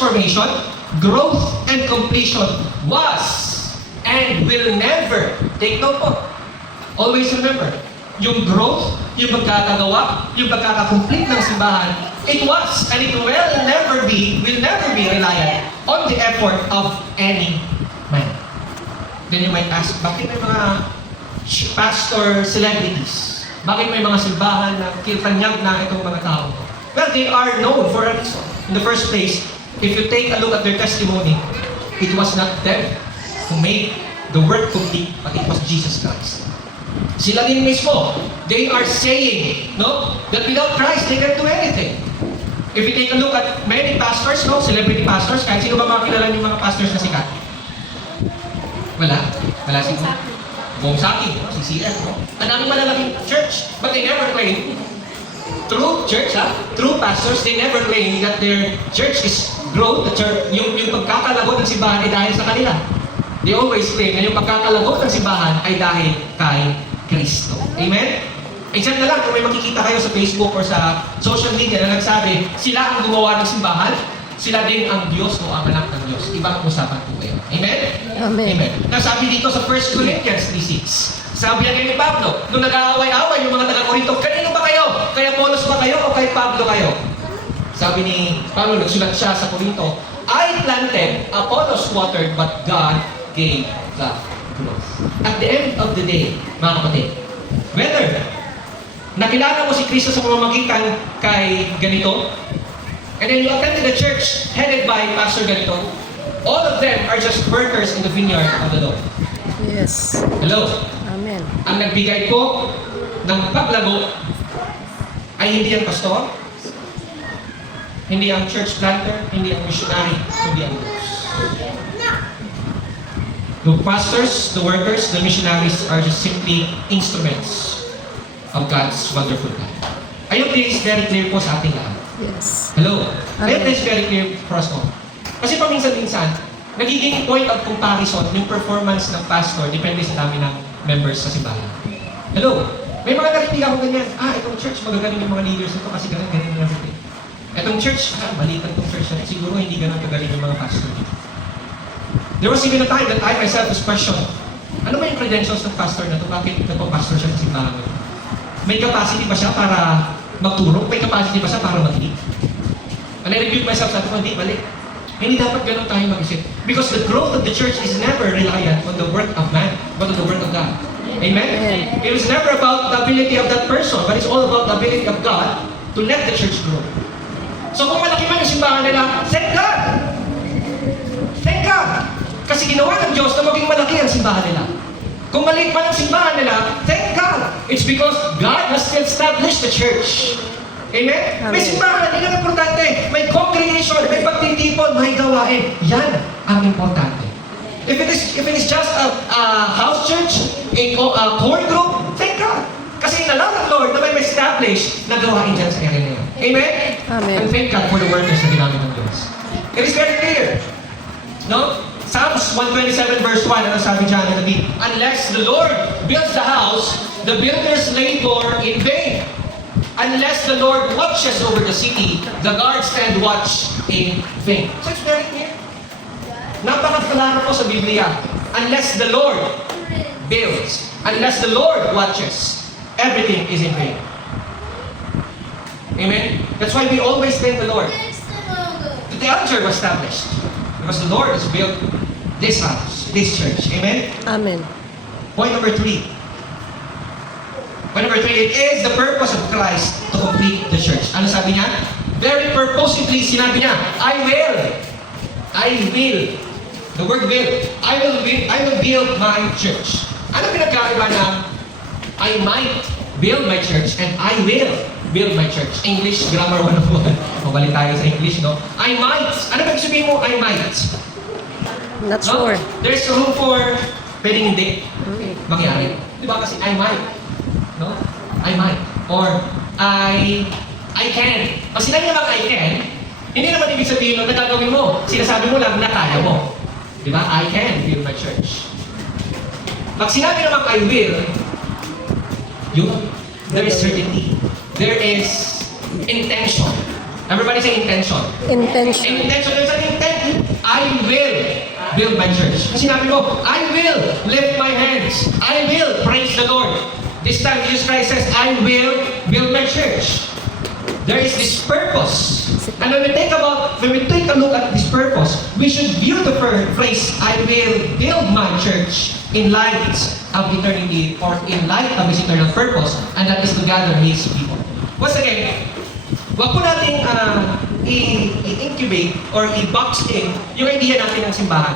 transformation, growth, and completion was and will never, take note po, always remember, yung growth, yung pagkakagawa, yung pagkakakomplete ng simbahan, it was and it will never be reliant on the effort of any man. Then you might ask, bakit may mga pastor celebrities? Bakit may mga simbahan na kiltanyag na itong mga tao? Well, they are known for a reason. In the first place, if you take a look at their testimony, it was not them who made the work complete, but it was Jesus Christ. Sila din mismo, they are saying, no, that without Christ, they can't do anything. If you take a look at many pastors, no, celebrity pastors, kahit sino ba makilala yung mga pastors na sikat? Wala siguro. Buong Saki, no? CCF, no? Ang daming malalaking church, but they never claim, true church, true pastors, they never claim that their church is growth, the church, yung pagkakalagot ng simbahan ay dahil sa kanila. They always claim na yung pagkakalagot ng simbahan ay dahil kay Kristo. Amen? Except na lang, kung may makikita kayo sa Facebook or sa social media na nagsabi, sila ang gumawa ng simbahan, sila din ang Diyos o ang anak ng Diyos. Ibang usapan po kayo. Amen? Amen. Amen. Nasabi dito sa 1 Corinthians 3:6. Sabi yan ni Pablo, nung nag-aaway-away yung mga taga-Korinto, kanino ba kayo? Kay Apollos ba kayo o kay Pablo kayo? Sabi ni Pablo, nagsulat siya sa Korinto, I planted, Apollos watered, but God gave the growth. At the end of the day, mga kapatid, whether nakilala mo si Kristo sa pamamagitan kay ganito, and then you attended a church headed by Pastor ganito, all of them are just workers in the vineyard of the Lord. Yes. Hello? Amen. Ang nagbigay po ng paglago ay hindi ang pastor, hindi ang church planter, hindi ang missionary, hindi ang Diyos. The pastors, the workers, the missionaries are just simply instruments of God's wonderful plan. I hope this is very clear po sa ating lahat. Yes. Hello? I hope Amen. this is very clear for us all. Kasi paminsan-minsan, nagiging point of comparison yung performance ng pastor depende sa dami ng members sa simbahan. Hello? May mga narinig ako ganyan, itong church, magagaling yung mga leaders nito kasi ganun na everything. Itong church, malitan itong church na siguro hindi ganun kagaling yung mga pastor dito. There was even a time that I myself was questioned, ano ba yung credentials ng pastor na ito? Bakit nagpapastor siya sa simbahan? May capacity ba siya para magturo? May capacity ba siya para mag-lead? And I reviewed myself, sabi ko, hindi, balik. Hindi dapat ganun tayo mag-isip. Because the growth of the church is never reliant on the work of man, but on the work of God. Amen? Amen. It was never about the ability of that person, but it's all about the ability of God to let the church grow. So kung malaki man yung simbahan nila, thank God! Thank God! Kasi ginawa ng Diyos na maging malaki ang simbahan nila. Kung maliit man ang simbahan nila, thank God! It's because God has established the church. Amen? May simbahan, yun ang importante. May congregation, may pagtitipon, may gawain. Yan ang importante. If it is just a house church, a core group, thank God. Kasi inalaw ng Lord na may establish na gawain dyan sa area na yun. Amen? Amen. And thank God for the workers na ginamit ng Diyos. It is very clear. No? Psalms 127 verse 1, ano sabi dyan na nabi? Unless the Lord builds the house, the builders labor in vain. Unless the Lord watches over the city, the guards stand watch in vain. So it's very clear. Napakaklaro po sa Biblia. Unless the Lord builds, unless the Lord watches, everything is in vain. Amen? That's why we always thank the Lord. The altar was established because the Lord has built this house, this church. Amen? Amen. Point number 3. Point number 3, it is the purpose of Christ to complete the church. Ano sabi niya? Very purposefully, sinabi niya, I will. The word will. I will build my church. Ano pinagkaiba ng I might build my church and I will build my church? English Grammar 101. Mabalik tayo sa English, no? I might. Ano ba sabihin mo, I might? Not No? sure. There's room for pwedeng hindi Okay. mangyari. Di ba kasi I might. No? I might. Or I can. Pag sinabi naman I can, hindi naman ibig sabihin na gagawin mo. Sinasabi mo lang na kaya mo. Di ba? I can build my church. Pag sinabi naman I will, there is certainty. There is intention. Everybody say intention. Intention. Intention, there's an I will build my church. Kasi sinabi mo, I will lift my hands. I will praise the Lord. This time, Jesus Christ says, I will build my church. There is this purpose. And when we take a look at this purpose, we should view the phrase, I will build my church in light of eternity or in light of His eternal purpose, and that is to gather His people. Once again, wag po natin i-incubate or i-box in yung idea natin ng simbahan.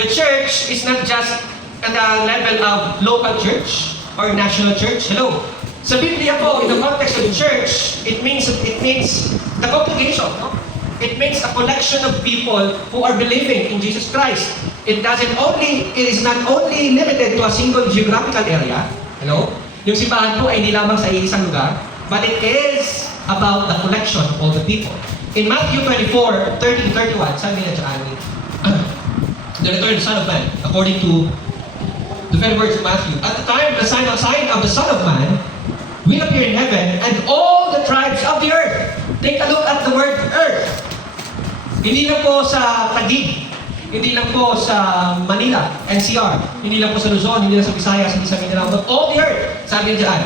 The church is not just at the level of local church or national church. Hello. Sa Biblia po, in the context of the church, it means the congregation, no? It means a collection of people who are believing in Jesus Christ. It is not only limited to a single geographical area. Hello? Yung simbahan po ay hindi lamang sa isang lugar, but it is about the collection of all the people. In Matthew 24, 30-31, sabi niya dyan, the return of the Son of Man, according to the very words of Matthew. At the time, the sign of the Son of Man will appear in heaven, and all the tribes of the earth. Take a look at the word earth. Hindi lang po sa Taguig, hindi lang po sa Manila, NCR, hindi lang po sa Luzon, hindi lang sa Visayas, hindi sa Mindanao, but all the earth. Sabi niya dyan,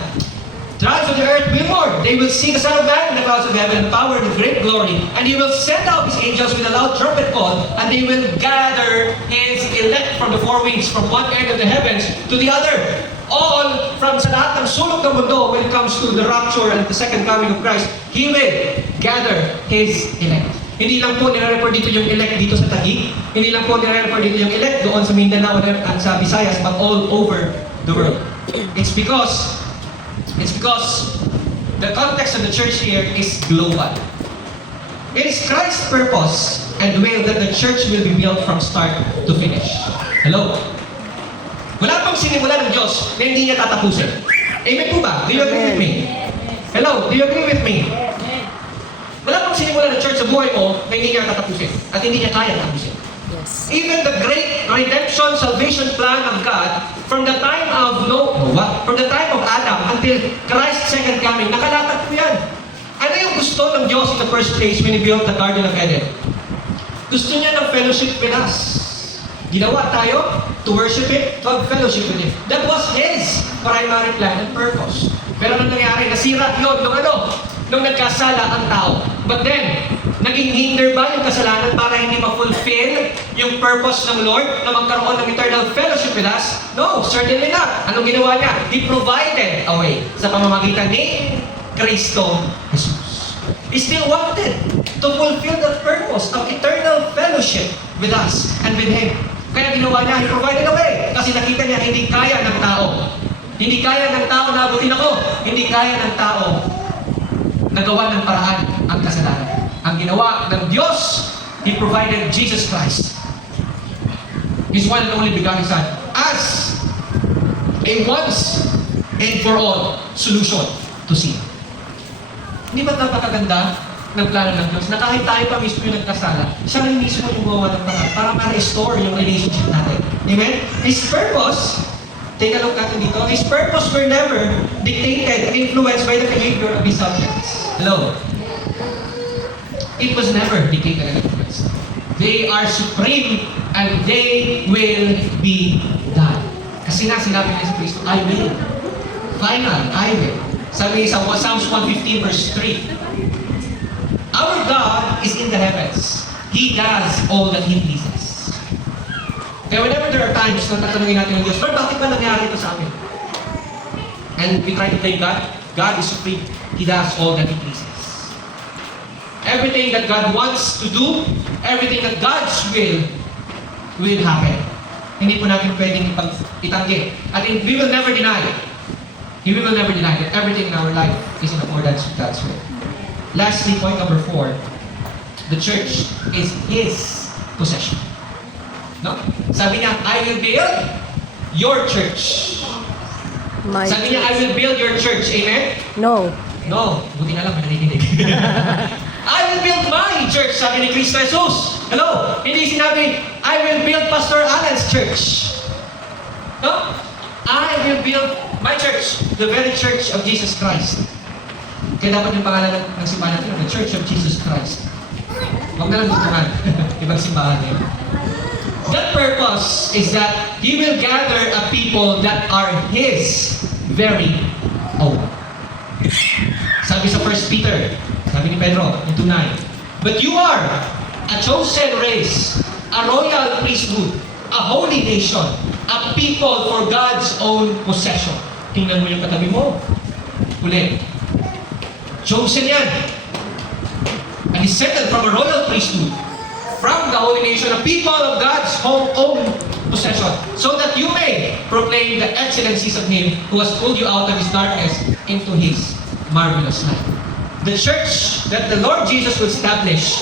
tribes of the earth will mourn. They will see the Son of Man in the clouds of heaven, the power and the great glory, and He will send out His angels with a loud trumpet call, and they will gather His elect from the four winds, from one end of the heavens to the other. All from sa lahat ng sulok ng mundo when it comes to the rapture and the second coming of Christ, He will gather His elect. Hindi lang po nire-refer dito yung elect dito sa Taguig, hindi lang po nire-refer dito yung elect doon sa Mindanao at sa Visayas, but all over the world. It's because the context of the church here is global. It is Christ's purpose and will that the church will be built from start to finish. Hello? Wala pang sinimula ng Diyos na hindi niya tatapusin. Amen po ba? Do you agree with me? Hello? Do you agree with me? Wala pang sinimula ng church sa buhay mo na hindi niya tatapusin at hindi niya kaya tatapusin. Yes. Even the great redemption, salvation plan of God, from the time of from the time of Adam until Christ's second coming, nakalatag po yan. Ano yung gusto ng Diyos in the first place when He built the Garden of Eden? Gusto niya ng fellowship with us. Ginawa tayo to worship Him, to have fellowship with Him. That was His primary plan and purpose. Pero anong nangyari? Nasira yun nung nagkasala ang tao. But then, naging hinder ba yung kasalanan para hindi ma-fulfill yung purpose ng Lord na magkaroon ng eternal fellowship with us? No, certainly not. Anong ginawa niya? He provided a way sa pamamagitan ni Kristo Jesus. He still wanted to fulfill the purpose of eternal fellowship with us and with Him. Kaya ginawa niya, He provided a way. Kasi nakita niya, hindi kaya ng tao. Hindi kaya ng tao na abutin ako. Hindi kaya ng tao nagawa ng paraan ang kasalanan. Ang ginawa ng Diyos, He provided Jesus Christ, His one and only begotten Son, as a once and for all solution to sin. Hindi ba napakaganda ng plano ng Diyos na kahit tayo pa mismo yung nagkasala, siya rin mismo yung gumawa ng paraan para ma-restore yung relationship natin. Amen? His purpose, take a look natin dito, His purpose were never dictated and influenced by the behavior of His subjects. Hello? It was never dictated and influenced. They are supreme and they will be done. Kasi nga sinabi niya sa Kristo, I will. Final, I will. Sabi sa Psalms 115 verse 3, our God is in the heavens. He does all that He pleases. Kaya whenever there are times na tatanungin natin ng Diyos, Lord, bakit ba nangyari ito sa amin? And we try to blame God. God is supreme. He does all that He pleases. Everything that God wants to do, everything that God's will happen. Hindi po natin pwedeng itanggi. At we will never deny it. We will never deny that everything in our life is in accordance with God's will. Lastly, point number 4, the church is His possession. No? Sabi niya, I will build your church. My Sabi niya, I will build your church. Amen? No. No. Buti na lang, mananinig. I will build my church, sabi ni Kristo Jesus. Hello? Hindi sinabi, I will build Pastor Alan's church. No? I will build my church, the very church of Jesus Christ. Kaya dapat yung pangalan ng simbahan natin, the Church of Jesus Christ. Huwag na lang butuhan. ibang simbahan niya. That purpose is that He will gather a people that are His very own. Sabi sa 1 Peter, sabi ni Pedro, in 2:9, but you are a chosen race, a royal priesthood, a holy nation, a people for God's own possession. Tingnan mo yung katabi mo. Ulit. Chosen yan. A descendant from a royal priesthood, from the holy nation, a people of God's own possession, so that you may proclaim the excellencies of Him who has pulled you out of His darkness into His marvelous light. The church that the Lord Jesus will establish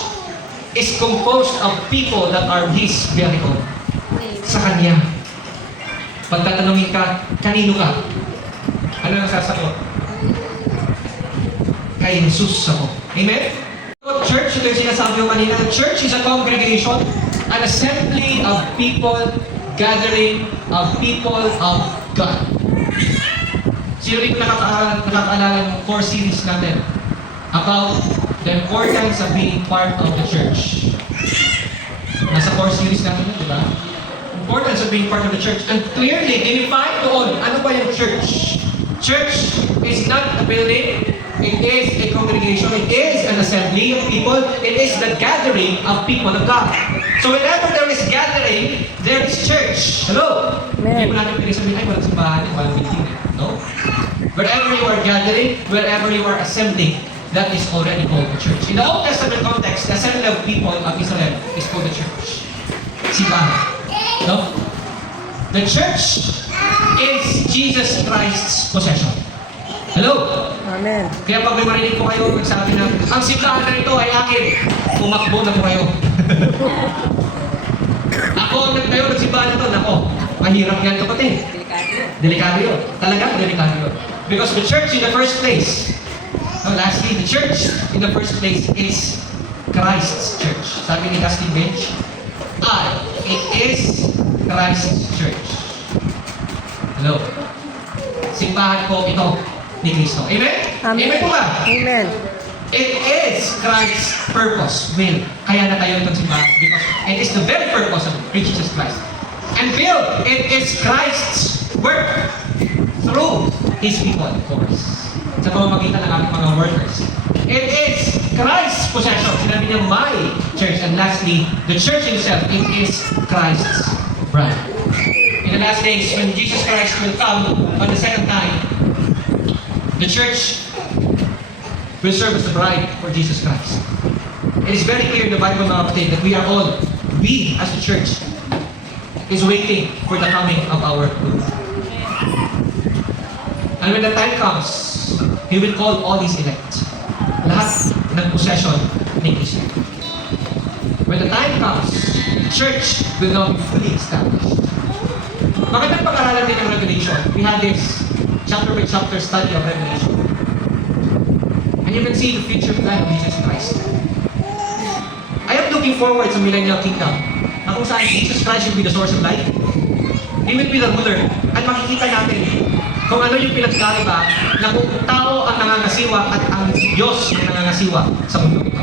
is composed of people that are His very own. Sa Kanya. Pagtatanungin ka, kanino ka? Ano ang sasagot? Kay Jesus ako. Amen? Church, ito yung sinasabi ko kanina. Church is a congregation, an assembly of people, gathering of people of God. Sino rin nakakaalala ng core series natin about the importance of being part of the church? Nasa core series natin yun, di ba? Importance of being part of the church. And clearly, define doon, ano ba yung church? Church is not a building. It is a congregation. It is an assembly of people. It is the gathering of people of God. So whenever there is gathering, there is church. Hello? Hindi mo natin pinasabihin, ay, walang simbahan, walang meeting. No? Wherever you are gathering, wherever you are assembling, that is already called the church. In the Old Testament context, the assembly of people of Israel is called the church. Simbahan. No? The church is Jesus Christ's possession. Hello? Amen. Kaya pag may marinig po kayo magsabi na, ang simbahan na ito ay akin, umakbo na po kayo. Ako ang nagtayo ng simbahan na ito, nako, mahirap yan kapatid. Delikado yun. Talagang delikado yun. Because the church in the first place, lastly, the church in the first place is Christ's church. Sabi ni Dustin Bench, it is Christ's church. Hello? Simbahan ko ito ni Kristo. Amen? Amen. Amen po ba? Amen. It is Christ's purpose, will. Kaya na tayo itong simbahan because it is the very purpose of Jesus Christ. And will, it is Christ's work through His people, of course. Sa pamamagitan ng ating mga workers. It is Christ's possession. Sinabi niya, my church. And lastly, the church itself, it is Christ's bride. In the last days, when Jesus Christ will come on the second time, the church will serve as the bride for Jesus Christ. It is very clear in the Bible now today that we as the church, is waiting for the coming of our Lord. And when the time comes, He will call all His elect. Lahat ng possession ni Kristo. When the time comes, the church will now be fully established. Magandang pag-aralan din ng Revelation. We had this chapter by chapter study of Revelation. And you can see the future plan of Jesus Christ. I am looking forward sa millennial kingdom na kung saan Jesus Christ will be the source of life. He will be the ruler. At makikita natin kung ano yung pinagkaiba na kung tao ang nangangasiwa at ang Diyos ang nangangasiwa sa mundo ito.